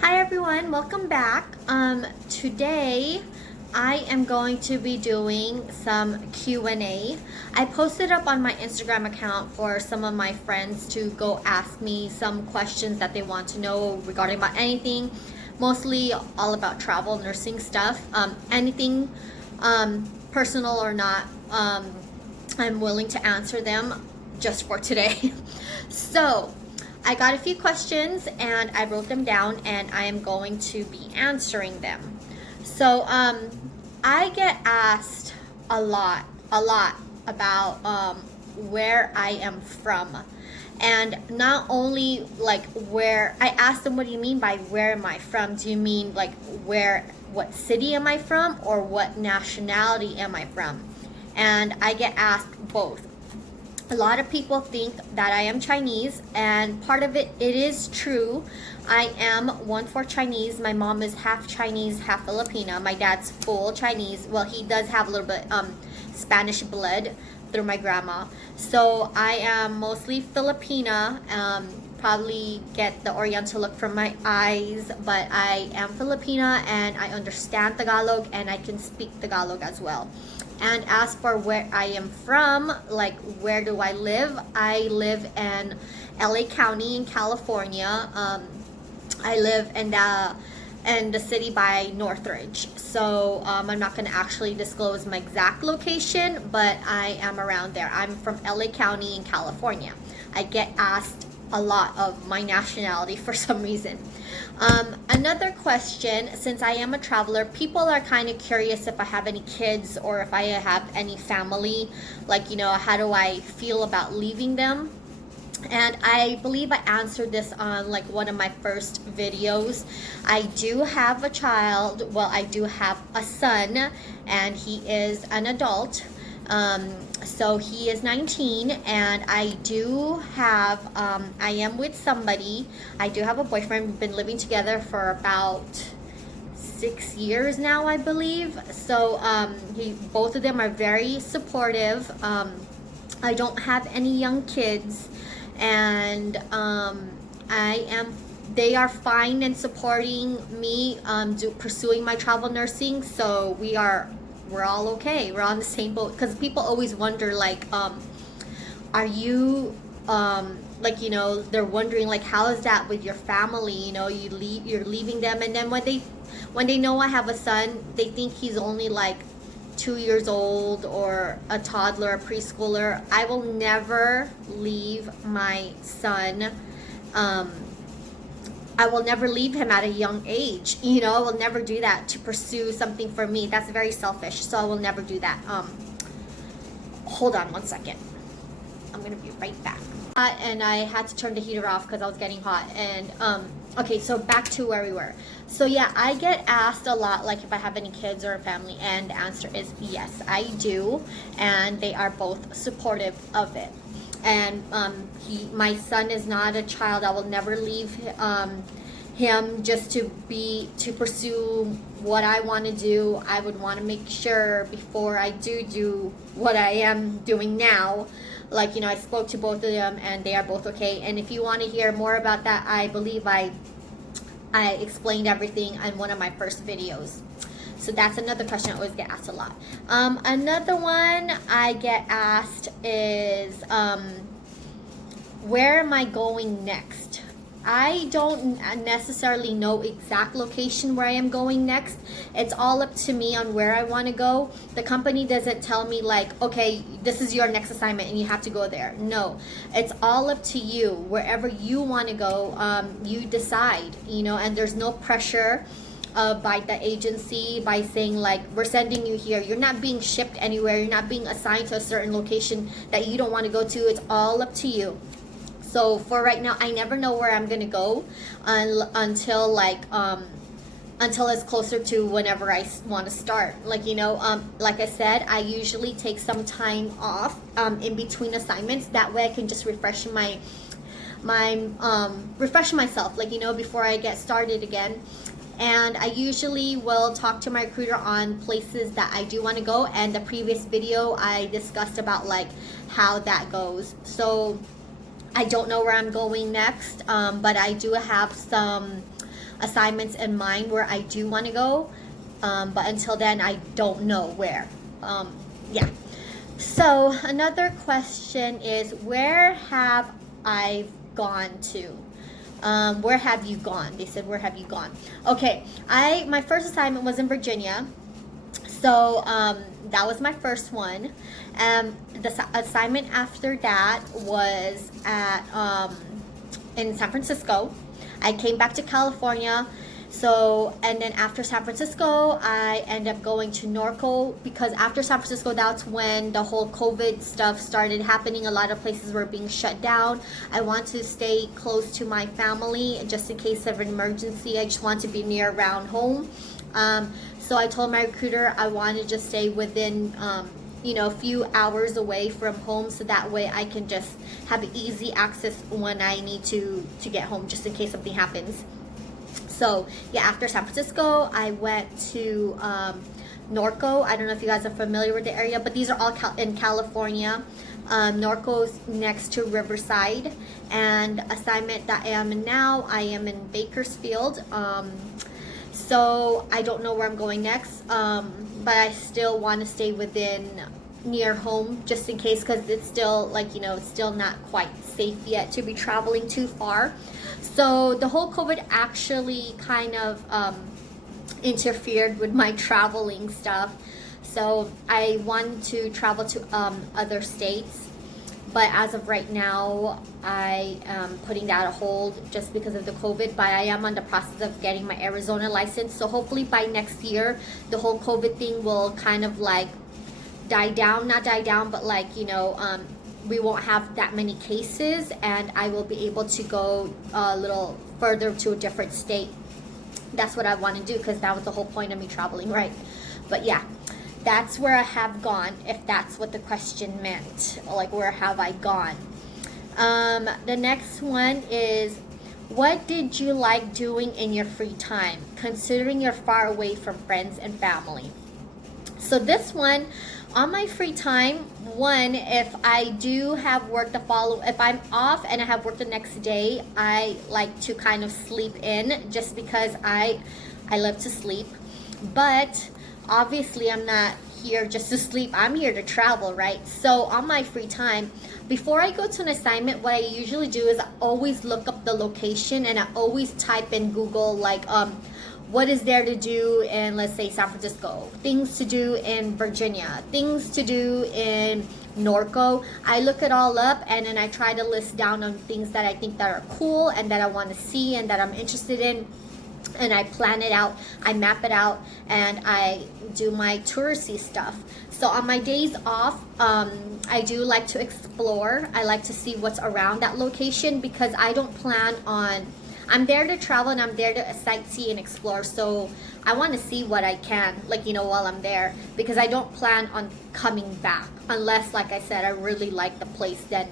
Hi everyone, welcome back. Today I am going to be doing some Q&A. I posted up on my Instagram account for some of my friends to go ask me some questions that they want to know regarding about anything, mostly all about travel, nursing stuff, anything personal or not. I'm willing to answer them just for today. So, I got a few questions and I wrote them down and I am going to be answering them. So, I get asked a lot about where I am from. And not only like where I asked them, what do you mean by where am I from? Do you mean like what city am I from, or what nationality am I from? And I get asked both. A lot of people think that I am Chinese, and part of it is true. I am 1/4 Chinese. My mom is half Chinese, half Filipina. My dad's full Chinese. Well, he does have a little bit Spanish blood through my grandma. So I am mostly Filipina. Probably get the Oriental look from my eyes, but I am Filipina and I understand Tagalog and I can speak Tagalog as well. And as for where I am from, like where do I live? I live in LA County in California. I live in the city by Northridge. So I'm not going to actually disclose my exact location, but I am around there. I'm from LA County in California. I get asked a lot of my nationality for some reason. Another question, since I am a traveler, people are kind of curious if I have any kids or if I have any family. Like, how do I feel about leaving them? And I believe I answered this on like one of my first videos. I do have a child. Well, I do have a son, and he is an adult. So he is 19, and I do have, I am with somebody. I do have a boyfriend. We've been living together for about 6 years now, I believe. So both of them are very supportive. I don't have any young kids, and they are fine in supporting me pursuing my travel nursing. So we're all okay. We're on the same boat, because people always wonder like, are you like, they're wondering like, how is that with your family? You're leaving them, and then when they know I have a son, they think he's only like 2 years old or a toddler, a preschooler. I will never leave my son. I will never leave him at a young age. I will never do that to pursue something for me. That's very selfish. So I will never do that. Hold on one second. I'm gonna be right back. And I had to turn the heater off because I was getting hot. And okay, so back to where we were. So yeah, I get asked a lot, like if I have any kids or a family, and the answer is yes, I do, and they are both supportive of it. And my son is not a child. I will never leave him just to pursue what I want to do. I would want to make sure before I do what I am doing now. Like, I spoke to both of them and they are both okay. And if you want to hear more about that, I believe I explained everything in one of my first videos. So that's another question I always get asked a lot. Another one I get asked is, where am I going next? I don't necessarily know exact location where I am going next. It's all up to me on where I want to go. The company doesn't tell me like, okay, this is your next assignment and you have to go there. No, it's all up to you. Wherever you want to go, you decide, and there's no pressure by the agency by saying like, we're sending you here. You're not being shipped anywhere. You're not being assigned to a certain location that you don't want to go to. It's all up to you. So for right now, I never know where I'm gonna go until it's closer to whenever I want to start. Like, like I said, I usually take some time off in between assignments. That way I can just refresh myself, like, before I get started again. And I usually will talk to my recruiter on places that I do want to go. And the previous video I discussed about like how that goes. So I don't know where I'm going next, but I do have some assignments in mind where I do want to go, but until then I don't know where. Yeah. So another question is, where have I gone to? Where have you gone? They said, where have you gone? Okay, my first assignment was in Virginia. So that was my first one. The assignment after that was in San Francisco. I came back to California. So, and then after San Francisco, I ended up going to Norco, because after San Francisco, that's when the whole COVID stuff started happening. A lot of places were being shut down. I want to stay close to my family just in case of an emergency. I just want to be near around home. So I told my recruiter I want to just stay within, a few hours away from home, so that way I can just have easy access when I need to get home, just in case something happens. So yeah, after San Francisco, I went to Norco. I don't know if you guys are familiar with the area, but these are all in California. Norco's next to Riverside, and assignment that I am in now, I am in Bakersfield. So I don't know where I'm going next, but I still want to stay within near home, just in case, because it's still it's still not quite safe yet to be traveling too far. So the whole COVID actually kind of interfered with my traveling stuff. So I wanted to travel to other states, but as of right now, I am putting that on hold just because of the COVID. But I am on the process of getting my Arizona license. So hopefully by next year, the whole COVID thing will kind of like die down, not die down, but we won't have that many cases, and I will be able to go a little further to a different state. That's what I want to do, because that was the whole point of me traveling, right? But yeah, that's where I have gone, if that's what the question meant, like where have I gone. The next one is, what did you like doing in your free time, considering you're far away from friends and family? So this one, on my free time, if I do have work if I'm off and I have work the next day, I like to kind of sleep in, just because I love to sleep. But obviously I'm not here just to sleep, I'm here to travel, right? So on my free time, before I go to an assignment, what I usually do is I always look up the location, and I always type in Google what is there to do in, let's say, San Francisco, things to do in Virginia, things to do in Norco. I look it all up, and then I try to list down on things that I think that are cool and that I want to see and that I'm interested in, and I plan it out, I map it out, and I do my touristy stuff. So on my days off, I do like to explore. I like to see what's around that location, because I don't plan on, I'm there to travel and I'm there to sightsee and explore. So I want to see what I can, while I'm there, because I don't plan on coming back unless, like I said, I really like the place. Then,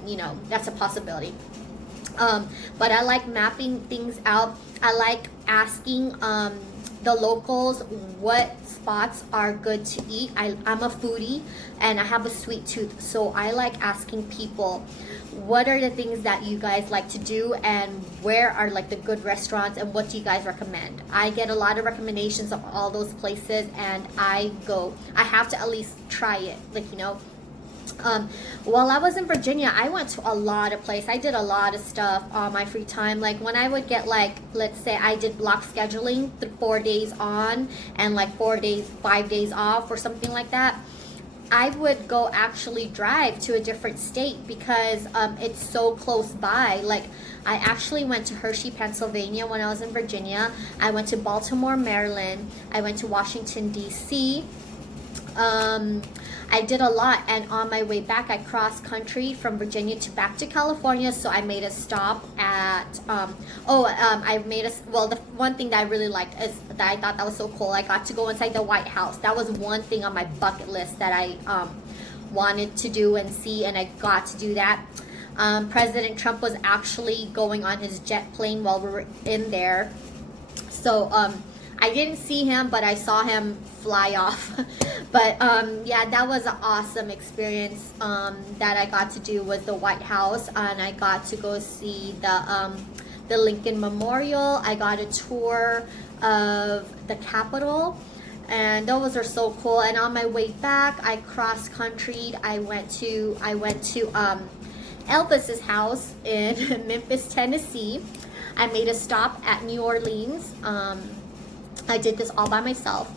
that's a possibility. But I like mapping things out. I like asking the locals what spots are good to eat. I'm a foodie and I have a sweet tooth, so I like asking people, what are the things that you guys like to do, and where are the good restaurants, and what do you guys recommend? I get a lot of recommendations of all those places, and I have to at least try it, while I was in Virginia, I went to a lot of places. I did a lot of stuff on my free time. When I would get let's say I did block scheduling, 4 days on and 5 days off or something like that, I would go actually drive to a different state, because it's so close by. I actually went to Hershey, Pennsylvania when I was in Virginia. I went to Baltimore, Maryland. I went to Washington, D.C. I did a lot, and on my way back, I crossed country from Virginia back to California. So I made a stop at the one thing that I really liked is that I thought that was so cool. I got to go inside the White House. That was one thing on my bucket list that I wanted to do and see, and I got to do that. President Trump was actually going on his jet plane while we were in there. So I didn't see him, but I saw him fly off. But yeah, that was an awesome experience that I got to do with the White House, and I got to go see the Lincoln Memorial. I got a tour of the Capitol, and those are so cool. And on my way back, I cross country. I went to Elvis's house in Memphis, Tennessee. I made a stop at New Orleans. I did this all by myself.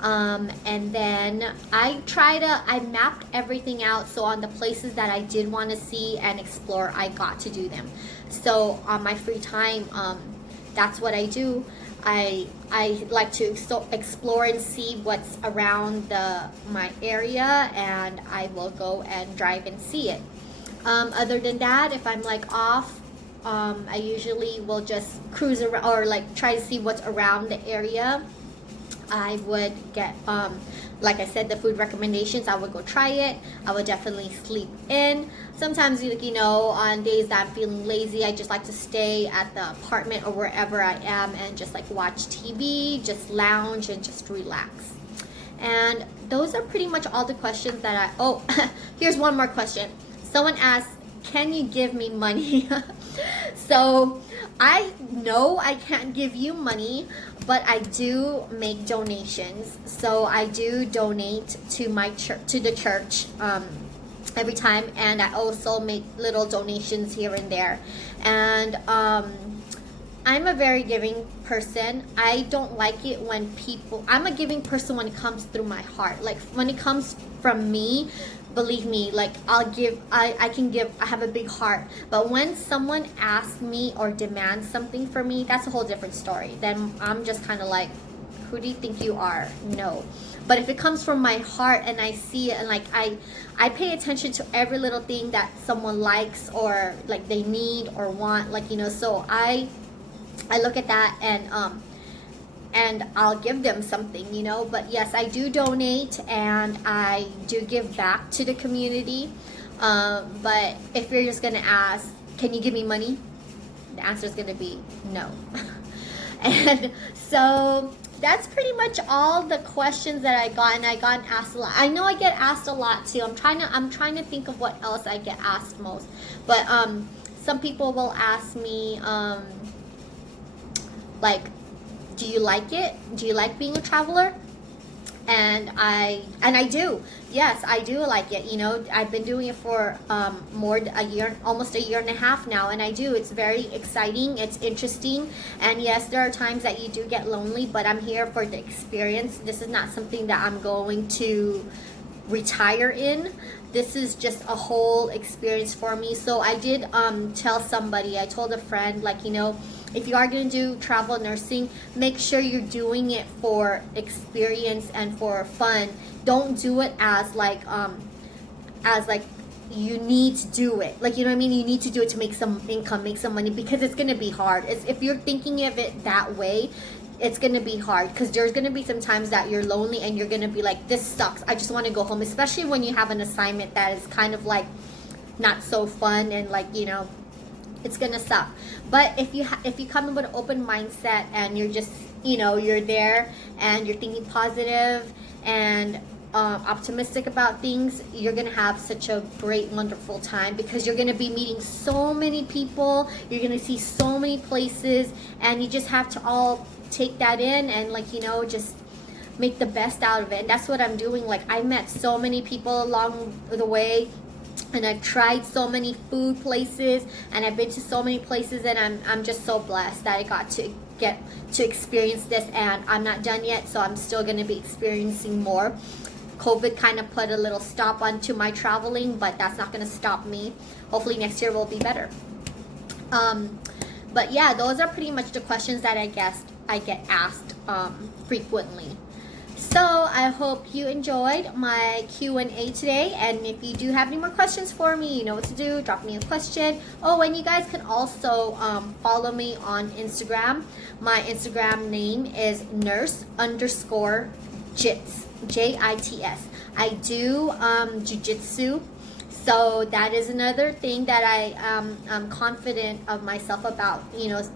And then I mapped everything out. So on the places that I did want to see and explore, I got to do them. So on my free time, that's what I do. I like to explore and see what's around my area, and I will go and drive and see it. Other than that, if I'm like off, I usually will just cruise around or like try to see what's around the area. I would get, like I said, the food recommendations. I would go try it. I would definitely sleep in. Sometimes, on days that I'm feeling lazy, I just like to stay at the apartment or wherever I am and just like watch TV, just lounge and just relax. And those are pretty much all the questions that here's one more question. Someone asked, can you give me money? So I know I can't give you money, but I do make donations. So I do donate to my church, to the church, every time, and I also make little donations here and there. And I'm a very giving person. I don't like it when I'm a giving person when it comes through my heart. Like when it comes from me, believe me, like I can give, I have a big heart. But when someone asks me or demands something for me, that's a whole different story. Then I'm just kind of like, who do you think you are? No. But if it comes from my heart and I see it, and like I pay attention to every little thing that someone likes or like they need or want, so I look at that and I'll give them something, but yes, I do donate and I do give back to the community. But if you're just gonna ask, can you give me money? The answer is gonna be no. And so that's pretty much all the questions that I got, and I got asked a lot. I know I get asked a lot too. I'm trying to think of what else I get asked most. But some people will ask me like, do you like it? Do you like being a traveler? And I do. Yes, I do like it. I've been doing it for almost a year and a half now, and I do. It's very exciting. It's interesting. And yes, there are times that you do get lonely, but I'm here for the experience. This is not something that I'm going to retire in. This is just a whole experience for me. So I did tell somebody, I told a friend, like, if you are going to do travel nursing, make sure you're doing it for experience and for fun. Don't do it as like you need to do it. Like, you know what I mean? You need to do it to make some income, make some money, because it's going to be hard. If you're thinking of it that way, it's going to be hard, because there's going to be some times that you're lonely and you're going to be like, this sucks. I just want to go home, especially when you have an assignment that is kind of like not so fun and like, it's gonna suck. But if you come in with an open mindset and you're just you're there and you're thinking positive and optimistic about things, you're gonna have such a great, wonderful time, because you're gonna be meeting so many people, you're gonna see so many places, and you just have to all take that in and just make the best out of it. And that's what I'm doing. Like, I met so many people along the way, and I've tried so many food places, and I've been to so many places, and I'm just so blessed that I got to get to experience this. And I'm not done yet, so I'm still going to be experiencing more. COVID kind of put a little stop onto my traveling, but that's not going to stop me. Hopefully next year will be better. But yeah, those are pretty much the questions that I guess I get asked frequently. So I hope you enjoyed my Q&A today, and if you do have any more questions for me, you know what to do. Drop me a question. Oh, and you guys can also follow me on Instagram. My Instagram name is nurse_jits, JITS. I do jiu-jitsu. So that is another thing that I'm confident of myself about,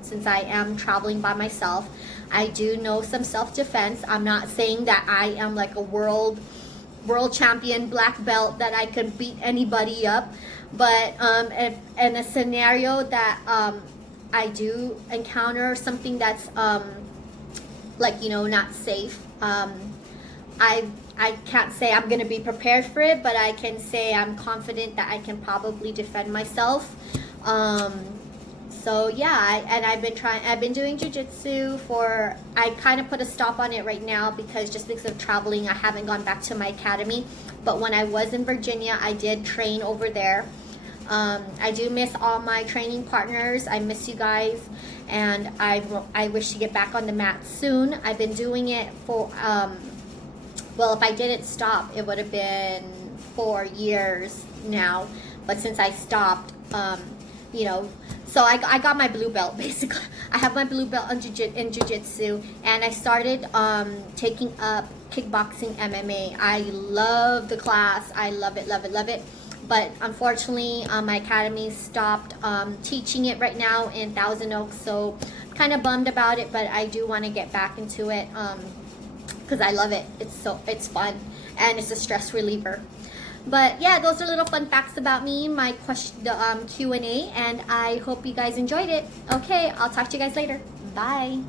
since I am traveling by myself. I do know some self-defense. I'm not saying that I am like a world champion black belt that I can beat anybody up. But if in a scenario that I do encounter something that's like, you know, not safe, I can't say I'm gonna be prepared for it, but I can say I'm confident that I can probably defend myself. So yeah, I've been doing jujitsu for, I kind of put a stop on it right now because of traveling, I haven't gone back to my academy. But when I was in Virginia, I did train over there. I do miss all my training partners. I miss you guys, and I wish to get back on the mat soon. I've been doing it for, well, if I didn't stop, it would have been 4 years now. But since I stopped, you know, so I got my blue belt basically. I have my blue belt in jiu-jitsu, and I started taking up kickboxing MMA. I love the class. I love it, love it, love it. But unfortunately, my academy stopped teaching it right now in Thousand Oaks, so kind of bummed about it. But I do want to get back into it because I love it. It's fun, and it's a stress reliever. But yeah, those are little fun facts about me, my question, the Q&A, and I hope you guys enjoyed it. Okay, I'll talk to you guys later. Bye.